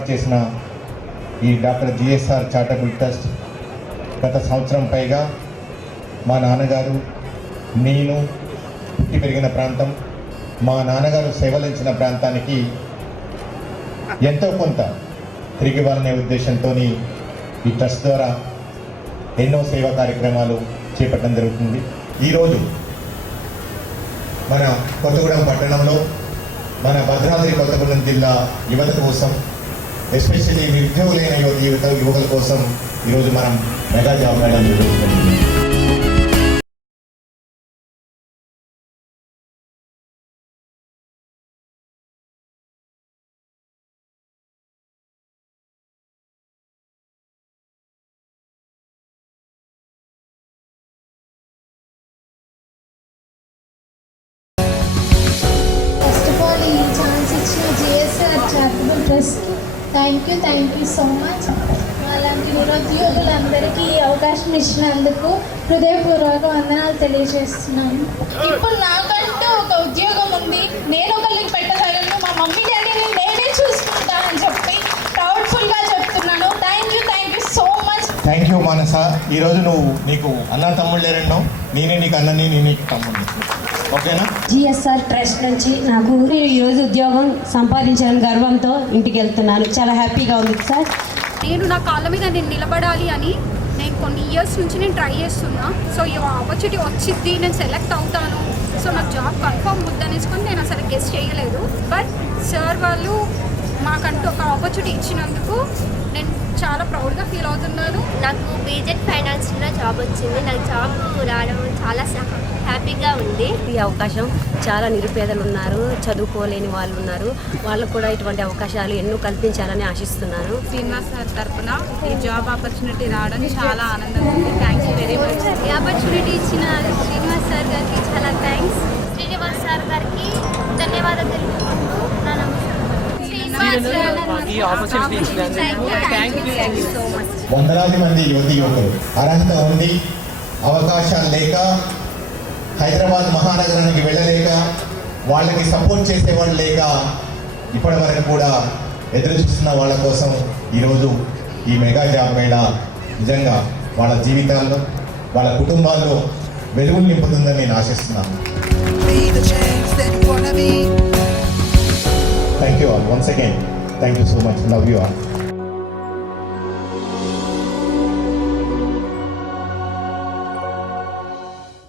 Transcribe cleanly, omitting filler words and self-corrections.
ఏర్పాటు చేసిన ఈ డాక్టర్ జిఎస్ఆర్ చారిటబుల్ ట్రస్ట్ గత సంవత్సరం పైగా మా నాన్నగారు, నేను పుట్టి పెరిగిన ప్రాంతం, మా నాన్నగారు సేవలించిన ప్రాంతానికి ఎంతో కొంత తిరిగి ఇవ్వాలనే ఉద్దేశంతో ఈ ట్రస్ట్ ద్వారా ఎన్నో సేవా కార్యక్రమాలు చేపట్టడం జరుగుతుంది. ఈరోజు మన కొత్తగూడెం పట్టణంలో మన భద్రాద్రి కొత్తగూడెం జిల్లా యువత కోసం, ఎస్పెషల్లీ నిరుద్యోగులైన యువకుల కోసం ఈరోజు మనం మెగా జాబ్ మేళా నిర్వహిస్తున్నాం. GSR charitable trust thank you so much. అలాంటి నిరుద్యోగులందరికీ ఈ అవకాశం ఇచ్చినందుకు హృదయపూర్వక వందనాలు తెలియజేస్తున్నాను. ఇప్పుడు నాకంటూ ఒక ఉద్యోగం ఉంది, నేను ఒకరికి పెట్టగలను, మా మమ్మీ డాడీని నేనే చూసుకుంటానని చెప్పి ప్రౌడ్ఫుల్గా చెప్తున్నాను. Thank you so much. Thank you Manasa. ఈరోజు నీకు అన్న తమ్ముళ్ళు లేరెన్నో, నేనే నీకు అన్నని, నేను నీకు తమ్ముడిని. ఓకేనా? జిఎస్ఆర్ ట్రస్ట్ నుంచి నాకు ఈరోజు ఉద్యోగం సంపాదించిన గర్వంతో ఇంటికి వెళ్తున్నాను. చాలా హ్యాపీగా ఉంది సార్. నేను నా కాళ్ళ మీద నేను నిలబడాలి అని నేను కొన్ని ఇయర్స్ నుంచి నేను ట్రై చేస్తున్నా. సో ఈ ఆపర్చునిటీ వచ్చింది, నేను సెలెక్ట్ అవుతాను, సో నాకు జాబ్ కన్ఫర్మ్ వద్దనేసుకొని నేను అసలు గెస్ట్ చేయలేదు. బట్ సార్ వాళ్ళు మాకంటూ ఒక ఆపర్చునిటీ ఇచ్చినందుకు నేను చాలా ప్రౌడ్గా ఫీల్ అవుతున్నాను. నాకు బీజెట్ ఫైనాన్స్లో జాబ్ వచ్చింది. నాకు జాబ్ రావడం చాలా హ్యాపీగా ఉంది. ఈ అవకాశం చాలా నిరుపేదలు ఉన్నారు, చదువుకోలేని వాళ్ళు ఉన్నారు, వాళ్ళకు కూడా ఇటువంటి అవకాశాలు ఎన్నో కల్పించాలని ఆశిస్తున్నాను. శ్రీనివాస్ సార్ తరఫున ఈ జాబ్ ఆపర్చునిటీ రావడం చాలా ఆనందంగా ఉంది. Thank you very much. ఈ ఆపర్చునిటీ ఇచ్చిన శ్రీనివాస్ సార్ గారికి చాలా థ్యాంక్స్. శ్రీనివాస్ సార్ గారికి ధన్యవాదాలు తెలుపుకుంటూ నా నమస్కారం. వందలాది మంది యువకులు అర్హత ఉంది, అవకాశాలు లేక హైదరాబాద్ మహానగరానికి వెళ్ళలేక, వాళ్ళకి సపోర్ట్ చేసేవాళ్ళు లేక, ఇప్పటి వరకు కూడా ఎదురు చూస్తున్న వాళ్ళ కోసం ఈరోజు ఈ మెగా జాబ్ మేళా నిజంగా వాళ్ళ జీవితాల్లో, వాళ్ళ కుటుంబాల్లో వెలుగులు నింపుతుందని నేను ఆశిస్తున్నాను. Thank you all. Once again thank you so much. Love you all.